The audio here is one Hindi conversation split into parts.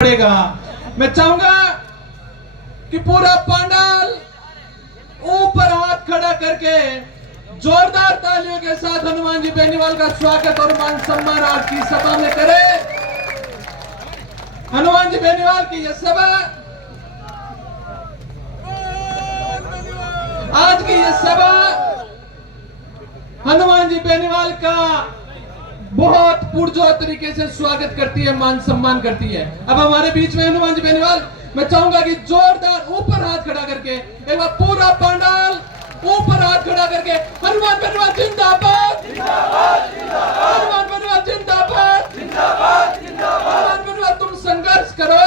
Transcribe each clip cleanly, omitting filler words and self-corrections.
पड़ेगा। मैं चाहूंगा कि पूरा पंडाल ऊपर हाथ खड़ा करके जोरदार तालियों के साथ हनुमान जी बेनीवाल का स्वागत और मान सम्मान आज की सभा में करे। हनुमान जी बेनीवाल की यह सभा, आज की यह सभा हनुमान जी बेनीवाल का बहुत पुरजोर तरीके से स्वागत करती है, मान सम्मान करती है। अब हमारे बीच में हनुमान जी बेनीवाल, मैं चाहूंगा कि जोरदार ऊपर हाथ खड़ा करके एक बार पूरा पंडाल ऊपर हाथ खड़ा करके हनुमान बेनीवाल जिंदाबाद, हनुमान बेनीवाल जिंदाबाद, हनुमान बेनीवाल तुम संघर्ष करो,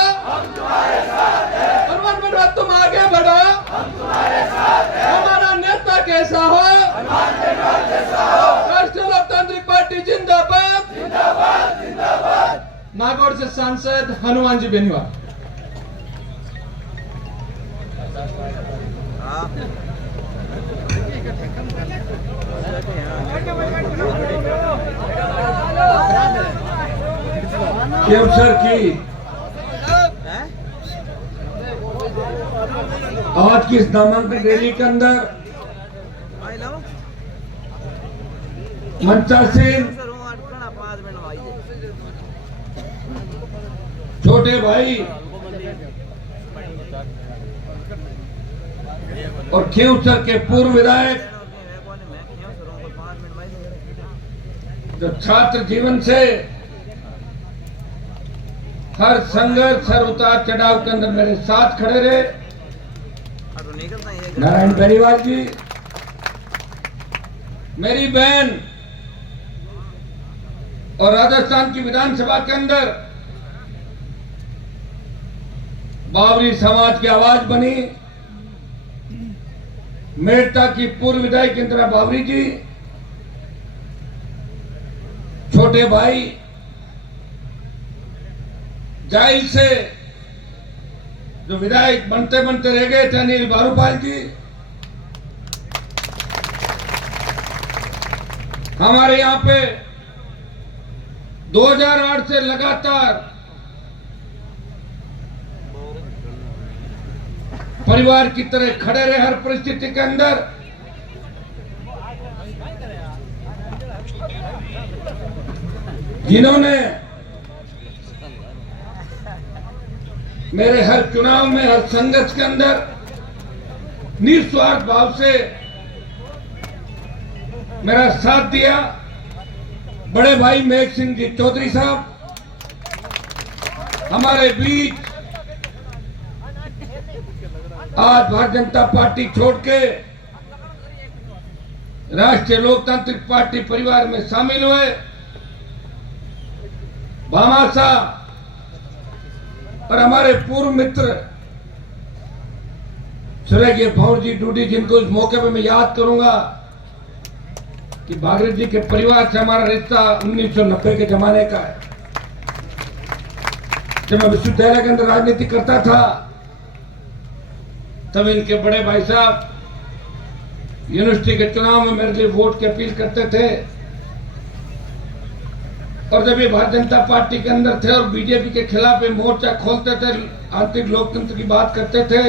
हनुमान बेनीवाल तुम आगे बढ़ो, हमारा नेता कैसा हो, राष्ट्रीय लोकतांत्रिक पार्टी जिंदाबाद। नागौर से सांसद हनुमान जी बेनीवाल। केवसर की आज की इस नामांकन रैली के अंदर मंचासीन छोटे भाई और केवसर के पूर्व विधायक जो छात्र जीवन से हर संघर्ष हर उतार चढ़ाव के अंदर मेरे साथ खड़े रहे, नारायण बेनीवाल जी, मेरी बहन और राजस्थान की विधानसभा के अंदर बावरी समाज की आवाज बनी, मेड़ता की पूर्व विधायक इंदिरा बावरी जी, छोटे भाई जाइल से जो विधायक बनते बनते रह गए थे अनिल बारूपाल जी, हमारे यहां पे 2008 से लगातार परिवार की तरह खड़े रहे हर परिस्थिति के अंदर। जिन्होंने मेरे हर चुनाव में हर संघर्ष के अंदर निस्वार्थ भाव से मेरा साथ दिया, बड़े भाई मेघ सिंह जी चौधरी साहब हमारे बीच आज भारतीय जनता पार्टी छोड़ के राष्ट्रीय लोकतांत्रिक पार्टी परिवार में शामिल हुए। भामाशाह और हमारे पूर्व मित्र स्वर्गीय भंवर जी डूडी, जिनको इस मौके पे मैं याद करूंगा कि भागीरथ जी के परिवार से हमारा रिश्ता 1990 के जमाने का है। जब मैं विश्वविद्यालय के अंदर राजनीति करता था तब इनके बड़े भाई साहब यूनिवर्सिटी के चुनाव में मेरे लिए वोट की अपील करते थे, और जब ये भारतीय जनता पार्टी के अंदर थे और बीजेपी के खिलाफ मोर्चा खोलते थे, आंतरिक लोकतंत्र की बात करते थे,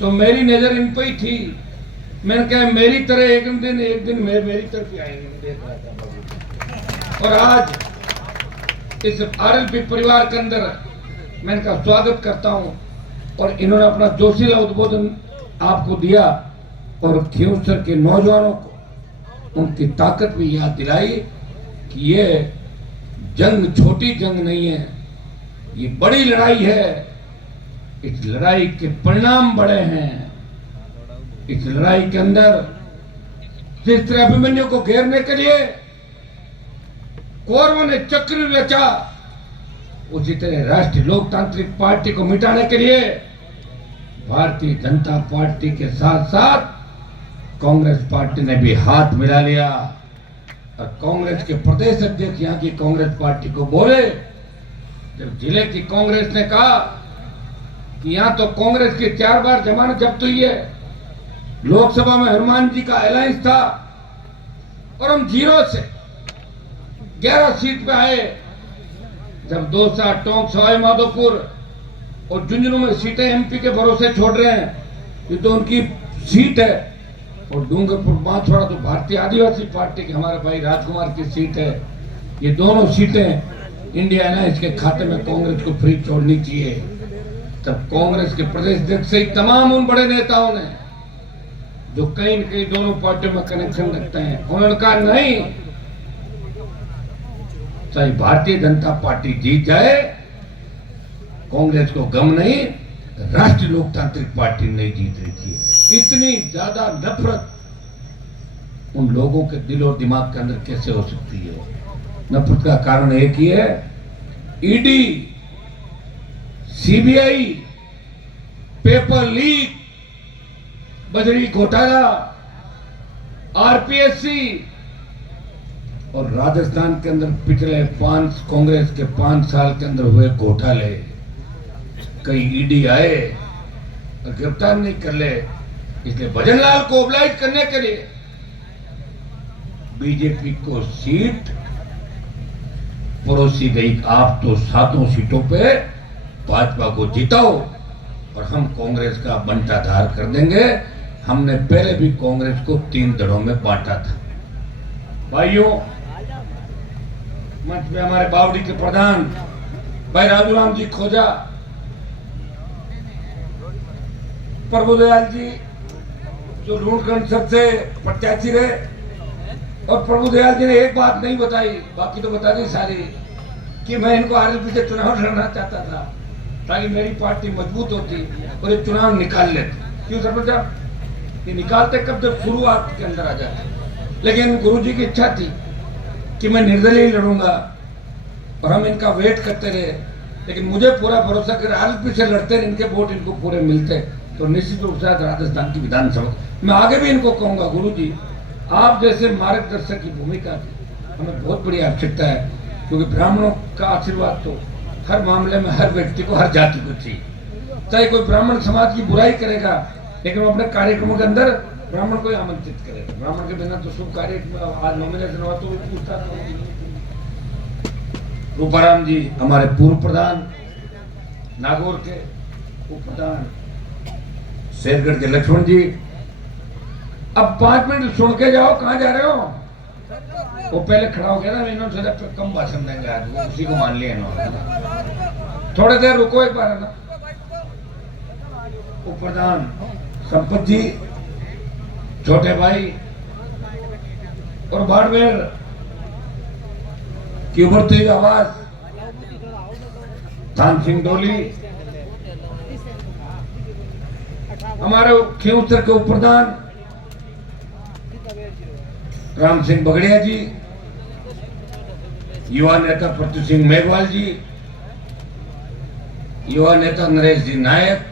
तो मेरी नजर इन पर ही थी। मैंने कहा मेरी तरह एक दिन मेरी तरफ ही आएंगे। और आज इस आरएलपी परिवार के अंदर मैं इनका स्वागत करता हूं, और इन्होंने अपना जोशीला उद्बोधन आपको दिया और केवसर के नौजवानों को उनकी ताकत भी याद दिलाई कि ये जंग छोटी जंग नहीं है, ये बड़ी लड़ाई है। इस लड़ाई के परिणाम बड़े हैं। इस लड़ाई के अंदर जिस तरह अभिमन्यु को घेरने के लिए कौरवों ने चक्र रचा, उसी तरह राष्ट्रीय लोकतांत्रिक पार्टी को मिटाने के लिए भारतीय जनता पार्टी के साथ साथ कांग्रेस पार्टी ने भी हाथ मिला लिया। और कांग्रेस के प्रदेश अध्यक्ष यहाँ की कांग्रेस पार्टी को बोले, जब जिले की कांग्रेस ने कहा कि यहाँ तो कांग्रेस की 4 बार जमानत जब्त हुई है, लोकसभा में हनुमान जी का अलायंस था और हम 0 से 11 सीट पे आए, जब दौसा, टोंक, सवाई माधोपुर और झुंझुनू में सीटें एमपी के भरोसे छोड़ रहे हैं, ये तो उनकी सीट है। और डूंगरपुर बांसवाड़ा तो भारतीय आदिवासी पार्टी के हमारे भाई राजकुमार की सीट है। ये दोनों सीटें इंडिया अलायंस के खाते में कांग्रेस को फ्री छोड़नी चाहिए। तब कांग्रेस के प्रदेश अध्यक्ष से तमाम उन बड़े नेताओं ने जो कहीं न कहीं दोनों पार्टियों में कनेक्शन रखते हैं, उन्होंने कहा नहीं, चाहे भारतीय जनता पार्टी जीत जाए, कांग्रेस को गम नहीं, राष्ट्रीय लोकतांत्रिक पार्टी नहीं जीत रही थी। इतनी ज्यादा नफरत उन लोगों के दिल और दिमाग के अंदर कैसे हो सकती है? नफरत का कारण एक ही है, ईडी, सीबीआई, पेपर लीक, बजरी घोटाला, आरपीएससी और राजस्थान के अंदर पिछले कांग्रेस के 5 साल के अंदर हुए घोटाले। कई ईडी आए और गिरफ्तार नहीं कर ले, इसलिए भजनलाल को ओबलाइज करने के लिए बीजेपी को सीट परोसी गई। आप तो 7 सीटों पे भाजपा को जिताओ और हम कांग्रेस का बंटाधार कर देंगे। हमने पहले भी कांग्रेस को 3 दड़ों में बांटा था। भाइयों, मंच में हमारे बावड़ी के प्रधान भाई राजूराम जी खोजा, प्रभुदयाल जी जो लूणखंड सबसे प्रत्याशी रहे, और प्रभुदयाल जी ने एक बात नहीं बताई, बाकी तो बता दी सारी, कि मैं इनको आरएलपी से चुनाव लड़ना चाहता था ताकि मेरी पार्टी मजबूत होती और ये चुनाव निकाल लेते। क्यों सरपंच साहब? ये निकालते कब जब शुरुआत के अंदर आ जाते। लेकिन गुरुजी की इच्छा थी कि मैं निर्दलीय लड़ूंगा और हम इनका वेट करते रहे। लेकिन मुझे पूरा भरोसा कि आरएलपी से लड़ते रहे, इनके वोट इनको पूरे मिलते तो निश्चित रूप से राजस्थान की विधानसभा। मैं आगे भी इनको कहूंगा, गुरुजी आप जैसे मार्गदर्शक की भूमिका की हमें बहुत बड़ी आवश्यकता है, क्योंकि ब्राह्मणों का आशीर्वाद तो हर मामले में हर व्यक्ति को, हर जाति को चाहिए। चाहे कोई ब्राह्मण समाज की बुराई करेगा, लेकिन वो अपने कार्यक्रमों के अंदर ब्राह्मण को ही आमंत्रित करेगा। ब्राह्मण के बिना तो शुभ कार्य, आज नॉमिनेशन हुआ तो पूछता था। रूपाराम जी हमारे पूर्व प्रधान, नागौर के उप प्रधान, शेरगढ़ के लक्ष्मण जी। अब 5 मिनट सुन के जाओ, कहाँ जा रहे हो? वो पहले खड़ा हो गया ना, इन्होंने सोचा कम भाषण देंगे आज, वो उसी को मान लिया इन्होंने। थोड़ी देर रुको एक बार ना। उप प्रधान संपत जी, छोटे भाई और बाड़मेर की उभरती हुई आवाज थान सिंह डोली, हमारे खींवसर के उप प्रधान राम सिंह बगड़िया जी, युवा नेता प्रत्यु सिंह मेघवाल जी, युवा नेता नरेश जी नायक,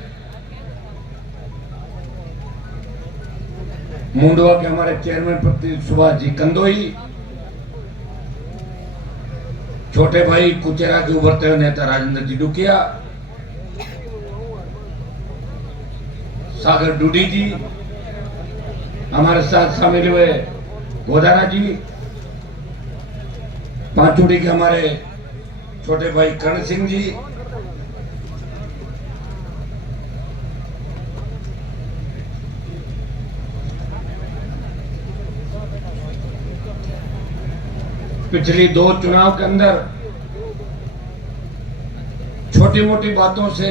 मुंडवा के हमारे चेयरमैन प्रत्यु सुभाष जी कंदोई, छोटे भाई कुचेरा के उभरते हुए नेता राजेंद्र जी डुकिया, सागर डूडी जी, हमारे साथ शामिल हुए गोदाना जी, पांचोड़ी के हमारे छोटे भाई कर्ण सिंह जी, पिछली 2 चुनाव के अंदर छोटी मोटी बातों से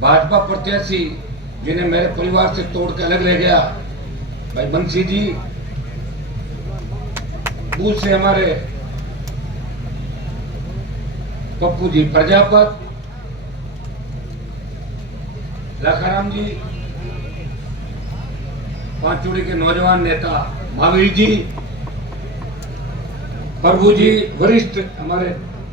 भाजपा प्रत्याशी जिन्हें मेरे परिवार से तोड़ के अलग रह गया, भाई बंसी जी, बूथ से हमारे पप्पू जी प्रजापत, लखाराम जी, पांचोड़ी के नौजवान नेता महावीर जी, प्रभु जी, वरिष्ठ हमारे